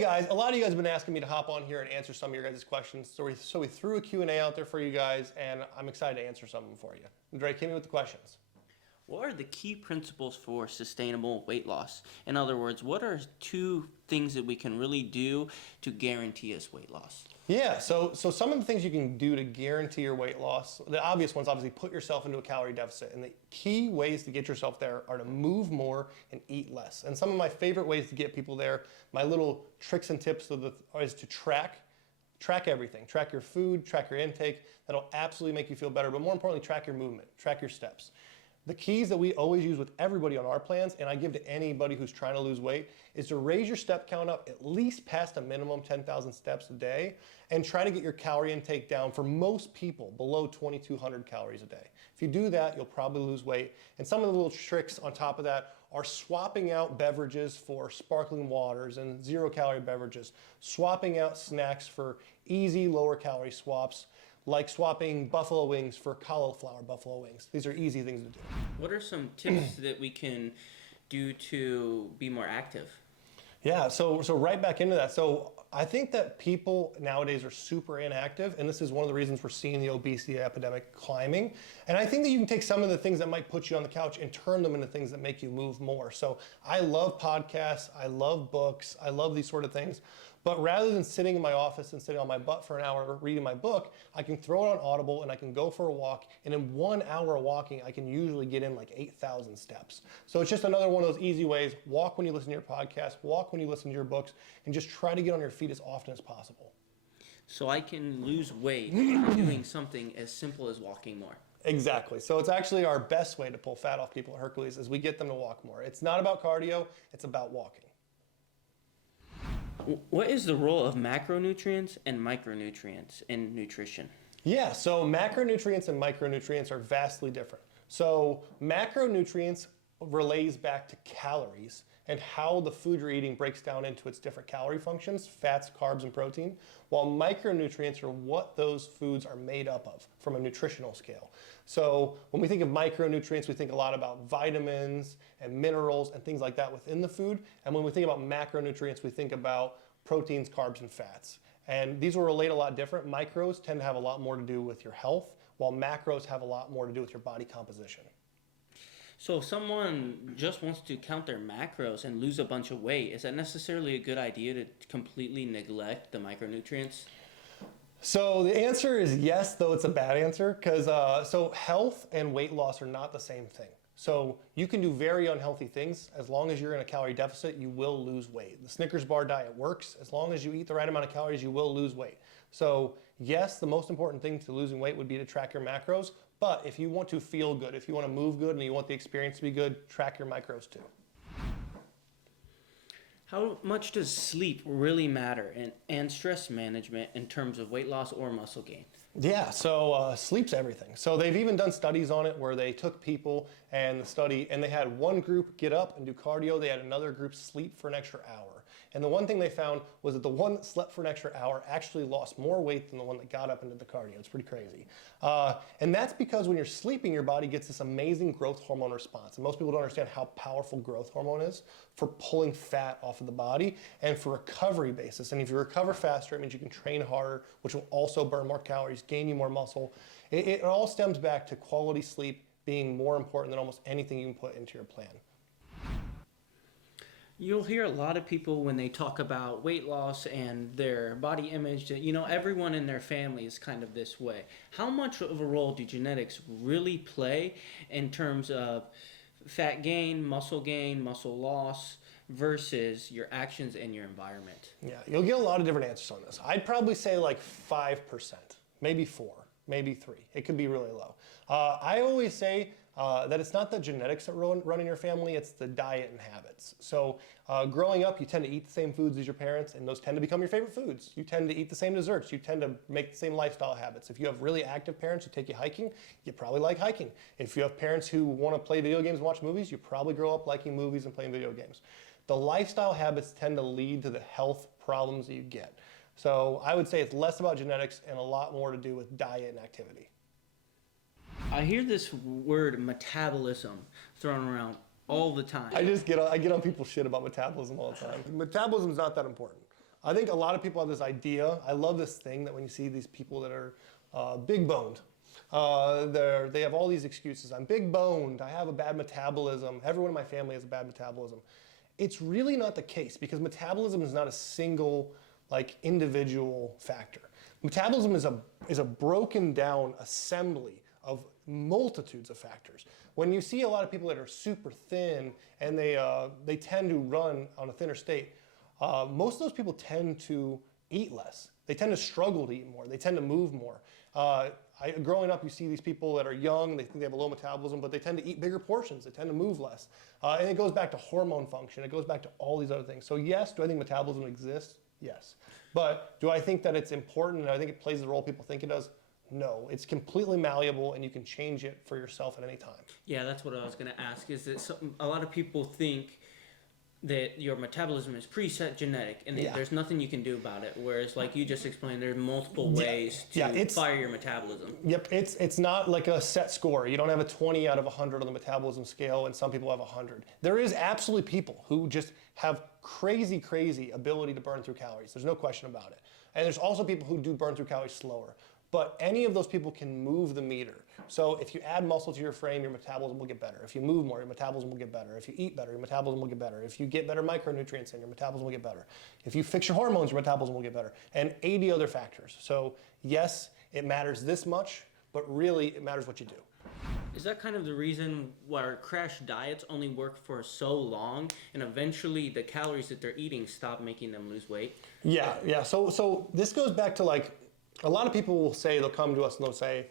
Hey guys, a lot of you guys have been asking me to hop on here and answer some of your guys' questions. So we threw a Q&A out there for you guys, and I'm excited to answer some of them for you. Drake, hit me with the questions. What are the key principles for sustainable weight loss? In other words, what are 2 things that we can really do to guarantee us weight loss? Yeah, so some of the things you can do to guarantee your weight loss, the obvious ones, obviously, put yourself into a calorie deficit. And the key ways to get yourself there are to move more and eat less. And some of my favorite ways to get people there, my little tricks and tips is to track everything. Track your food, track your intake. That'll absolutely make you feel better. But more importantly, track your movement, track your steps. The keys that we always use with everybody on our plans, and I give to anybody who's trying to lose weight, is to raise your step count up at least past a minimum 10,000 steps a day, and try to get your calorie intake down for most people below 2,200 calories a day. If you do that, you'll probably lose weight. And some of the little tricks on top of that are swapping out beverages for sparkling waters and 0-calorie beverages, swapping out snacks for easy lower calorie swaps, like swapping buffalo wings for cauliflower buffalo wings. These are easy things to do. What are some tips that we can do to be more active? Yeah, so right back into that. So I think that people nowadays are super inactive, and this is one of the reasons we're seeing the obesity epidemic climbing. And I think that you can take some of the things that might put you on the couch and turn them into things that make you move more. So I love podcasts, I love books, I love these sort of things. But rather than sitting in my office and sitting on my butt for an hour reading my book, I can throw it on Audible and I can go for a walk. And in 1 hour of walking, I can usually get in like 8,000 steps. So it's just another one of those easy ways. Walk when you listen to your podcast, walk when you listen to your books, and just try to get on your feet as often as possible. So I can lose weight by doing something as simple as walking more. Exactly. So it's actually our best way to pull fat off people at Hercules is we get them to walk more. It's not about cardio, it's about walking. What is the role of macronutrients and micronutrients in nutrition? Yeah, so macronutrients and micronutrients are vastly different. So macronutrients relays back to calories and how the food you're eating breaks down into its different calorie functions, fats, carbs, and protein, while micronutrients are what those foods are made up of from a nutritional scale. So when we think of micronutrients, we think a lot about vitamins and minerals and things like that within the food. And when we think about macronutrients, we think about proteins, carbs, and fats. And these will relate a lot different. Micros tend to have a lot more to do with your health, while macros have a lot more to do with your body composition. So if someone just wants to count their macros and lose a bunch of weight, is that necessarily a good idea to completely neglect the micronutrients? So the answer is yes, though it's a bad answer, because so health and weight loss are not the same thing. So you can do very unhealthy things. As long as you're in a calorie deficit, you will lose weight. The Snickers bar diet works. As long as you eat the right amount of calories, you will lose weight. So yes, the most important thing to losing weight would be to track your macros. But if you want to feel good, if you want to move good and you want the experience to be good, track your macros too. How much does sleep really matter and stress management in terms of weight loss or muscle gain? Yeah, so sleep's everything. So they've even done studies on it where they took people and they had one group get up and do cardio, they had another group sleep for an extra hour. And the one thing they found was that the one that slept for an extra hour actually lost more weight than the one that got up and did the cardio. It's pretty crazy. And that's because when you're sleeping, your body gets this amazing growth hormone response. And most people don't understand how powerful growth hormone is for pulling fat off of the body and for recovery basis. And if you recover faster, it means you can train harder, which will also burn more calories, gain you more muscle. It all stems back to quality sleep being more important than almost anything you can put into your plan. You'll hear a lot of people when they talk about weight loss and their body image that, everyone in their family is kind of this way. How much of a role do genetics really play in terms of fat gain, muscle loss, versus your actions and your environment? Yeah, you'll get a lot of different answers on this. I'd probably say like 5%, maybe 4%. Maybe 3%. It could be really low. I always say that it's not the genetics that run in your family, it's the diet and habits. So growing up, you tend to eat the same foods as your parents, and those tend to become your favorite foods. You tend to eat the same desserts. You tend to make the same lifestyle habits. If you have really active parents who take you hiking, you probably like hiking. If you have parents who want to play video games and watch movies, you probably grow up liking movies and playing video games. The lifestyle habits tend to lead to the health problems that you get. So I would say it's less about genetics and a lot more to do with diet and activity. I hear this word metabolism thrown around all the time. I get on people's shit about metabolism all the time. Metabolism is not that important. I think a lot of people have this idea. I love this thing that when you see these people that are big boned, they have all these excuses. I'm big boned. I have a bad metabolism. Everyone in my family has a bad metabolism. It's really not the case because metabolism is not a single individual factor. Metabolism is a broken down assembly of multitudes of factors. When you see a lot of people that are super thin and they tend to run on a thinner state, most of those people tend to eat less. They tend to struggle to eat more. They tend to move more. Growing up, you see these people that are young, they think they have a low metabolism, but they tend to eat bigger portions. They tend to move less. And it goes back to hormone function. It goes back to all these other things. So yes, do I think metabolism exists? Yes. But do I think that it's important and I think it plays the role people think it does? No. It's completely malleable and you can change it for yourself at any time. Yeah, that's what I was going to ask. Is that a lot of people think that your metabolism is preset genetic and there's nothing you can do about it, whereas like you just explained, there are multiple ways to fire your metabolism. Yep, it's not like a set score. You don't have a 20 out of 100 on the metabolism scale and some people have 100. There is absolutely people who just have crazy ability to burn through calories. There's no question about it. And there's also people who do burn through calories slower. But any of those people can move the meter. So if you add muscle to your frame, your metabolism will get better. If you move more, your metabolism will get better. If you eat better, your metabolism will get better. If you get better micronutrients in, your metabolism will get better. If you fix your hormones, your metabolism will get better. And 80 other factors. So yes, it matters this much, but really it matters what you do. Is that kind of the reason why crash diets only work for so long and eventually the calories that they're eating stop making them lose weight? Yeah. So this goes back to a lot of people will say, they'll come to us and they'll say,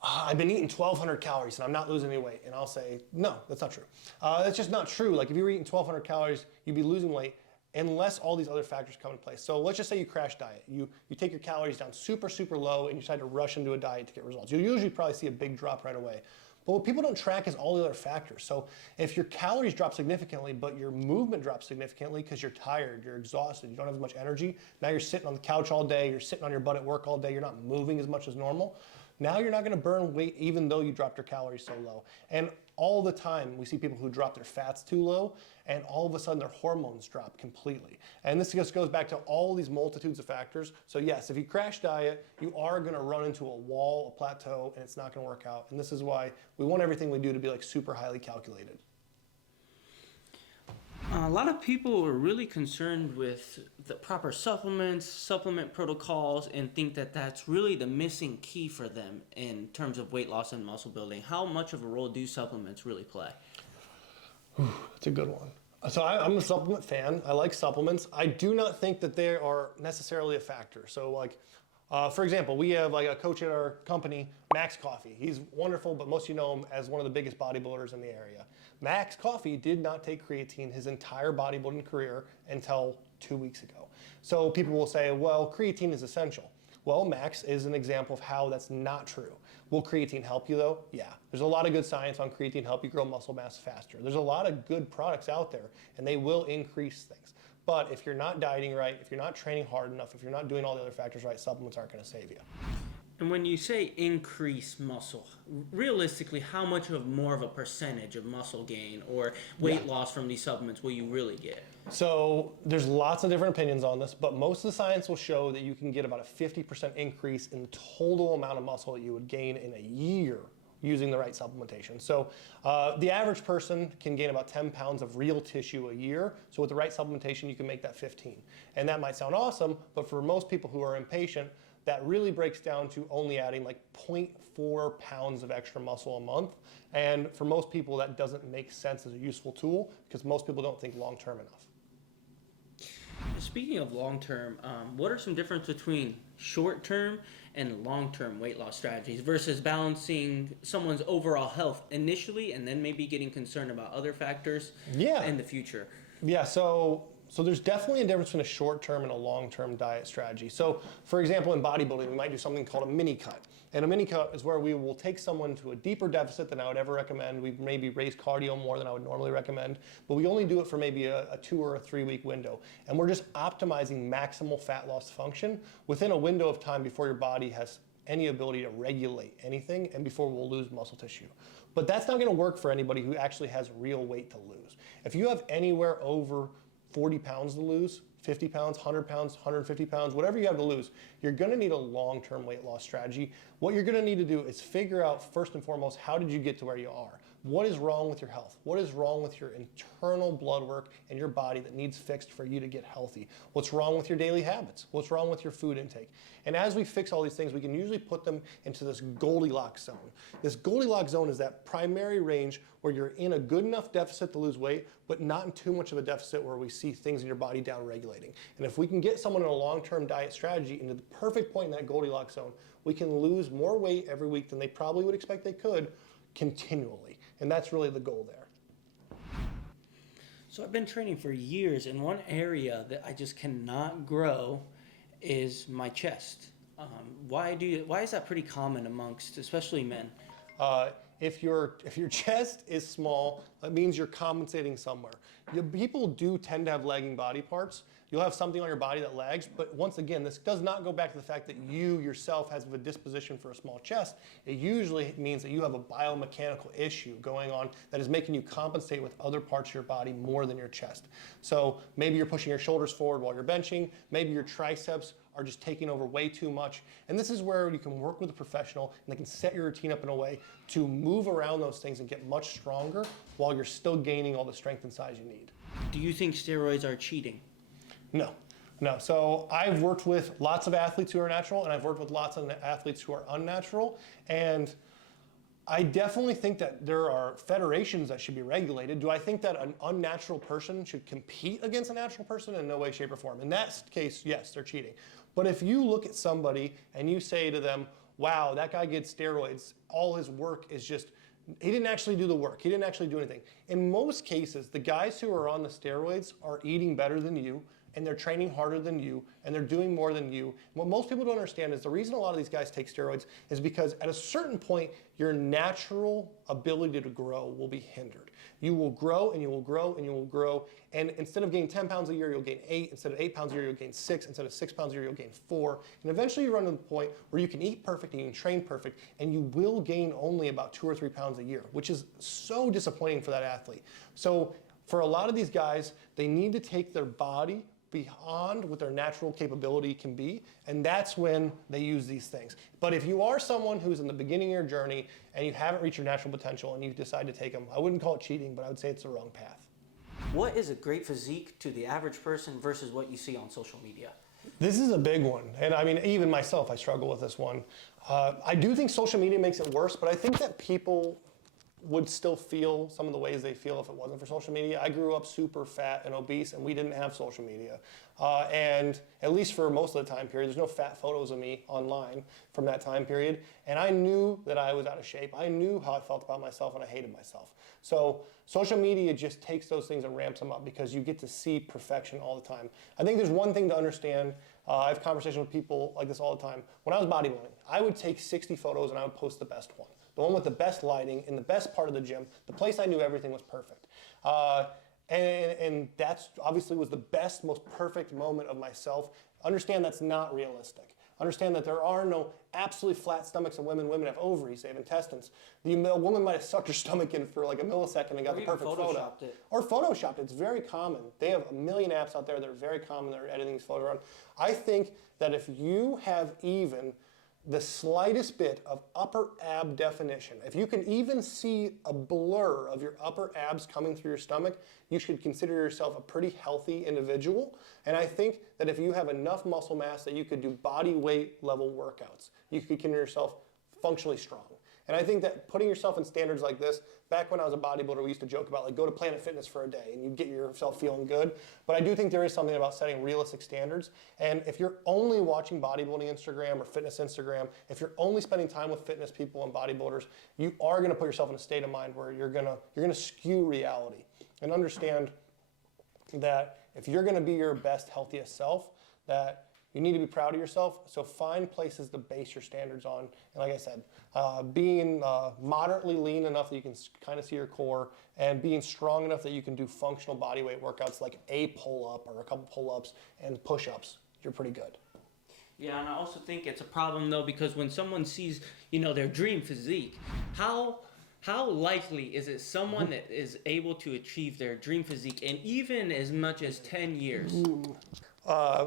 I've been eating 1,200 calories and I'm not losing any weight. And I'll say, no, that's not true. That's just not true. Like if you were eating 1,200 calories, you'd be losing weight unless all these other factors come into place. So let's just say you crash diet. You take your calories down super low and you decide to rush into a diet to get results. You'll usually probably see a big drop right away. But what people don't track is all the other factors. So if your calories drop significantly, but your movement drops significantly because you're tired, you're exhausted, you don't have as much energy, now you're sitting on the couch all day, you're sitting on your butt at work all day, you're not moving as much as normal, now you're not gonna burn weight even though you dropped your calories so low. And all the time, we see people who drop their fats too low, and all of a sudden their hormones drop completely. And this just goes back to all these multitudes of factors. So yes, if you crash diet, you are gonna run into a wall, a plateau, and it's not gonna work out. And this is why we want everything we do to be super highly calculated. A lot of people are really concerned with the proper supplements, supplement protocols, and think that that's really the missing key for them in terms of weight loss and muscle building. How much of a role do supplements really play? That's a good one. So I'm a supplement fan. I like supplements. I do not think that they are necessarily a factor. So for example, we have a coach at our company, Max Coffee. He's wonderful, but most of you know him as one of the biggest bodybuilders in the area. Max Coffee did not take creatine his entire bodybuilding career until 2 weeks ago. So people will say, well, creatine is essential. Well, Max is an example of how that's not true. Will creatine help you though? Yeah. There's a lot of good science on creatine help you grow muscle mass faster. There's a lot of good products out there and they will increase things. But if you're not dieting right, if you're not training hard enough, if you're not doing all the other factors right, supplements aren't going to save you. And when you say increase muscle, realistically, how much of more of a percentage of muscle gain or weight loss from these supplements will you really get? So there's lots of different opinions on this, but most of the science will show that you can get about a 50% increase in the total amount of muscle that you would gain in a year using the right supplementation. So the average person can gain about 10 pounds of real tissue a year. So with the right supplementation, you can make that 15. And that might sound awesome, but for most people who are impatient, that really breaks down to only adding 0.4 pounds of extra muscle a month. And for most people, that doesn't make sense as a useful tool because most people don't think long-term enough. Speaking of long-term, what are some differences between short-term and long-term weight loss strategies versus balancing someone's overall health initially and then maybe getting concerned about other factors in the future? Yeah, so there's definitely a difference between a short-term and a long-term diet strategy. So for example, in bodybuilding, we might do something called a mini cut. And a mini cut is where we will take someone to a deeper deficit than I would ever recommend. We maybe raise cardio more than I would normally recommend, but we only do it for maybe a 2 or a 3 week window. And we're just optimizing maximal fat loss function within a window of time before your body has any ability to regulate anything and before we'll lose muscle tissue. But that's not gonna work for anybody who actually has real weight to lose. If you have anywhere over 40 pounds to lose, 50 pounds, 100 pounds, 150 pounds, whatever you have to lose, you're going to need a long-term weight loss strategy. What you're going to need to do is figure out first and foremost, how did you get to where you are? What is wrong with your health? What is wrong with your internal blood work and your body that needs fixed for you to get healthy? What's wrong with your daily habits? What's wrong with your food intake? And as we fix all these things, we can usually put them into this Goldilocks zone. This Goldilocks zone is that primary range where you're in a good enough deficit to lose weight, but not in too much of a deficit where we see things in your body down-regulating. And if we can get someone in a long-term diet strategy into the perfect point in that Goldilocks zone, we can lose more weight every week than they probably would expect they could continually. And that's really the goal there. So I've been training for years, and one area that I just cannot grow is my chest. Why is that pretty common amongst, especially men? If your chest is small, that means you're compensating somewhere. People do tend to have lagging body parts. You'll have something on your body that lags, but once again, this does not go back to the fact that you yourself has a disposition for a small chest. It usually means that you have a biomechanical issue going on that is making you compensate with other parts of your body more than your chest. So maybe you're pushing your shoulders forward while you're benching, maybe your triceps are just taking over way too much. And this is where you can work with a professional and they can set your routine up in a way to move around those things and get much stronger while you're still gaining all the strength and size you need. Do you think steroids are cheating? No. So I've worked with lots of athletes who are natural, and I've worked with lots of athletes who are unnatural. And I definitely think that there are federations that should be regulated. Do I think that an unnatural person should compete against a natural person? In no way, shape, or form. In that case, yes, they're cheating. But if you look at somebody and you say to them, wow, that guy gets steroids, all his work is just, he didn't actually do the work. He didn't actually do anything. In most cases, the guys who are on the steroids are eating better than you, and they're training harder than you, and they're doing more than you. What most people don't understand is the reason a lot of these guys take steroids is because at a certain point, your natural ability to grow will be hindered. You will grow, and you will grow, and you will grow, and instead of gaining 10 pounds a year, you'll gain 8. Instead of 8 pounds a year, you'll gain 6. Instead of 6 pounds a year, you'll gain 4. And eventually you run to the point where you can eat perfect, and you can train perfect, and you will gain only about 2 or 3 pounds a year, which is so disappointing for that athlete. So for a lot of these guys, they need to take their body beyond what their natural capability can be, and that's when they use these things. But if you are someone who's in the beginning of your journey and you haven't reached your natural potential and you decide to take them, I wouldn't call it cheating, but I would say it's the wrong path. What is a great physique to the average person versus what you see on social media? This is a big one, and I mean, even myself, I struggle with this one. I do think social media makes it worse, but I think that people would still feel some of the ways they feel if it wasn't for social media. I grew up super fat and obese, and we didn't have social media. And at least for most of the time period, there's no fat photos of me online from that time period. And I knew that I was out of shape. I knew how I felt about myself, and I hated myself. So social media just takes those things and ramps them up because you get to see perfection all the time. I think there's one thing to understand. I have conversations with people like this all the time. When I was bodybuilding, I would take 60 photos and I would post the best one. The one with the best lighting in the best part of the gym, the place I knew everything was perfect. And that's obviously was the best, most perfect moment of myself. Understand that's not realistic. Understand that there are no absolutely flat stomachs in women. Women have ovaries, they have intestines. The woman might have sucked her stomach in for like a millisecond and got the perfect photo. Or photoshopped it. It's very common. They have a million apps out there that are very common that are editing these photos around. I think that if you have even the slightest bit of upper ab definition, if you can even see a blur of your upper abs coming through your stomach, you should consider yourself a pretty healthy individual. And I think that if you have enough muscle mass that you could do body weight level workouts, you could consider yourself functionally strong. And I think that putting yourself in standards like this, back when I was a bodybuilder, we used to joke about like go to Planet Fitness for a day and you get yourself feeling good. But I do think there is something about setting realistic standards. And if you're only watching bodybuilding Instagram or fitness Instagram, if you're only spending time with fitness people and bodybuilders, you are going to put yourself in a state of mind where you're going to skew reality. And understand that if you're going to be your best, healthiest self, that you need to be proud of yourself. So find places to base your standards on. And like I said, being moderately lean enough that you can kind of see your core, and being strong enough that you can do functional body weight workouts like a pull-up or a couple pull-ups and push-ups, you're pretty good. Yeah, and I also think it's a problem though, because when someone sees, their dream physique, how likely is it someone that is able to achieve their dream physique in even as much as 10 years?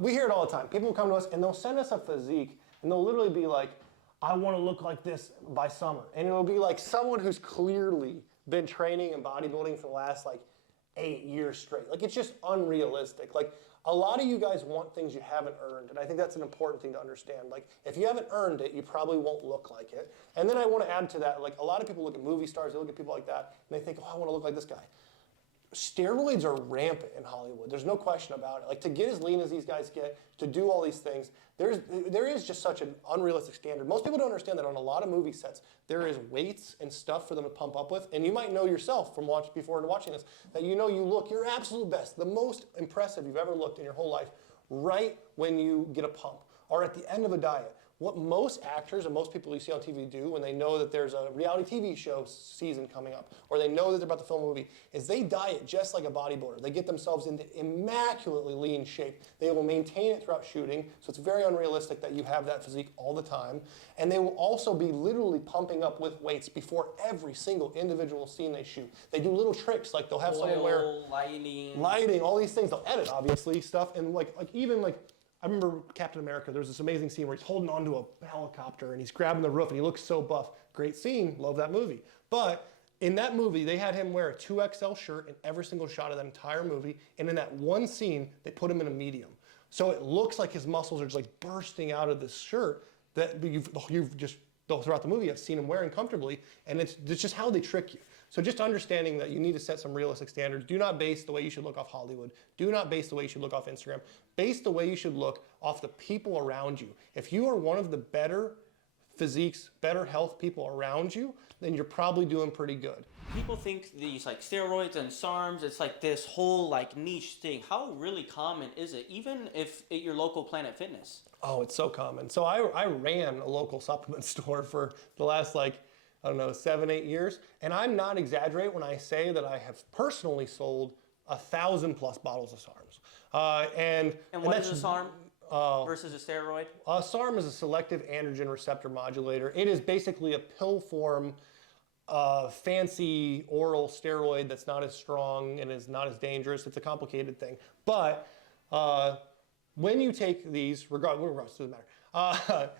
We hear it all the time. People will come to us and they'll send us a physique and they'll literally be like, I want to look like this by summer. And it'll be like someone who's clearly been training and bodybuilding for the last like 8 years straight. Like it's just unrealistic. Like a lot of you guys want things you haven't earned. And I think that's an important thing to understand. Like if you haven't earned it, you probably won't look like it. And then I want to add to that, like a lot of people look at movie stars, they look at people like that, and they think, oh, I want to look like this guy. Steroids are rampant in Hollywood. There's no question about it. Like to get as lean as these guys get, to do all these things, there is just such an unrealistic standard. Most people don't understand that on a lot of movie sets, there is weights and stuff for them to pump up with. And you might know yourself from before watching this, that you know you look your absolute best, the most impressive you've ever looked in your whole life, right when you get a pump or at the end of a diet. What most actors and most people you see on TV do when they know that there's a reality TV show season coming up, or they know that they're about to film a movie, is they diet just like a bodybuilder. They get themselves into immaculately lean shape. They will maintain it throughout shooting, so it's very unrealistic that you have that physique all the time. And they will also be literally pumping up with weights before every single individual scene they shoot. They do little tricks, like they'll have someone wear lighting, all these things. They'll edit, obviously, stuff, and even I remember Captain America, there's this amazing scene where he's holding onto a helicopter and he's grabbing the roof and he looks so buff. Great scene, love that movie. But in that movie, they had him wear a 2XL shirt in every single shot of that entire movie. And in that one scene, they put him in a medium. So it looks like his muscles are just like bursting out of this shirt that you've just, throughout the movie, I've seen him wearing comfortably. And it's just how they trick you. So just understanding that you need to set some realistic standards. Do not base the way you should look off Hollywood. Do not base the way you should look off Instagram. Base the way you should look off the people around you. If you are one of the better physiques, better health people around you, then you're probably doing pretty good. People think these like steroids and SARMs, it's like this whole like niche thing. How really common is it, even if at your local Planet Fitness? Oh, it's so common. So I ran a local supplement store for the last 7, 8 years. And I'm not exaggerating when I say that I have personally sold 1,000 plus bottles of SARMs. And what is a SARM versus a steroid? SARM is a selective androgen receptor modulator. It is basically a pill form, fancy oral steroid that's not as strong and is not as dangerous. It's a complicated thing. But when you take these, regardless, it doesn't matter.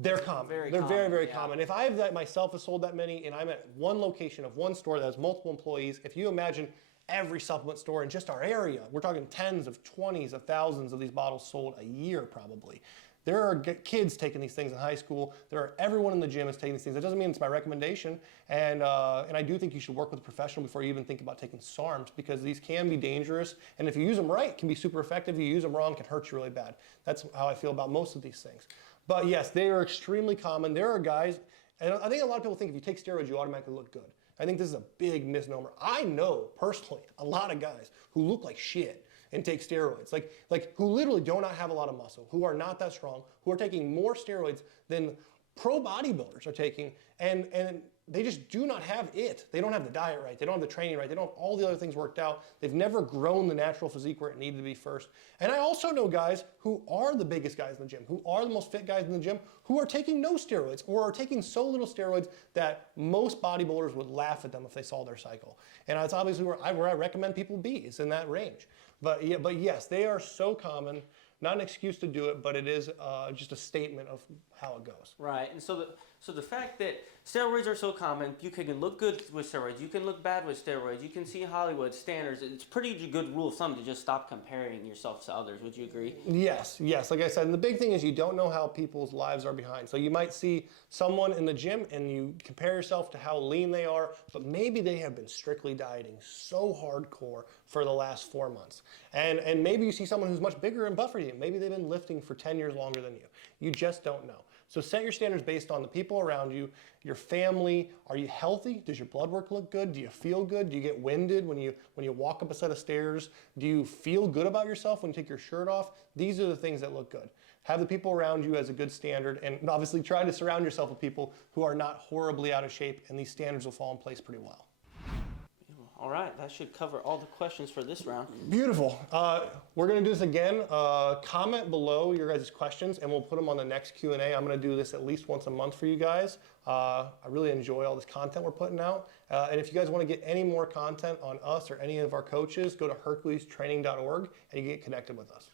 They're common. They're very common. If I myself have sold that many and I'm at one location of one store that has multiple employees, if you imagine every supplement store in just our area, we're talking tens of 20s of thousands of these bottles sold a year probably. There are kids taking these things in high school. Everyone in the gym is taking these things. That doesn't mean it's my recommendation. And I do think you should work with a professional before you even think about taking SARMs, because these can be dangerous. And if you use them right, it can be super effective. If you use them wrong, it can hurt you really bad. That's how I feel about most of these things. But yes, they are extremely common. There are guys, and I think a lot of people think if you take steroids, you automatically look good. I think this is a big misnomer. I know personally a lot of guys who look like shit and take steroids, like who literally do not have a lot of muscle, who are not that strong, who are taking more steroids than pro bodybuilders are taking, and they just do not have it. They don't have the diet right. They don't have the training right. They don't have all the other things worked out. They've never grown the natural physique where it needed to be first. And I also know guys who are the biggest guys in the gym, who are the most fit guys in the gym, who are taking no steroids or are taking so little steroids that most bodybuilders would laugh at them if they saw their cycle. And that's obviously where I recommend people be, is in that range. But yes, they are so common. Not an excuse to do it, but it is just a statement of how it goes. Right, and so the fact that steroids are so common, you can look good with steroids, you can look bad with steroids, you can see Hollywood standards. It's pretty good rule of thumb to just stop comparing yourself to others. Would you agree? Yes. Like I said, and the big thing is you don't know how people's lives are behind. So you might see someone in the gym and you compare yourself to how lean they are, but maybe they have been strictly dieting so hardcore for the last 4 months. And maybe you see someone who's much bigger and buffer than you. Maybe they've been lifting for 10 years longer than you. You just don't know. So set your standards based on the people around you, your family. Are you healthy? Does your blood work look good? Do you feel good? Do you get winded when you walk up a set of stairs? Do you feel good about yourself when you take your shirt off? These are the things that look good. Have the people around you as a good standard, and obviously try to surround yourself with people who are not horribly out of shape, and these standards will fall in place pretty well. All right, that should cover all the questions for this round. Beautiful. We're going to do this again. Comment below your guys' questions, and we'll put them on the next Q&A. I'm going to do this at least once a month for you guys. I really enjoy all this content we're putting out. And if you guys want to get any more content on us or any of our coaches, go to herculestraining.org and you get connected with us.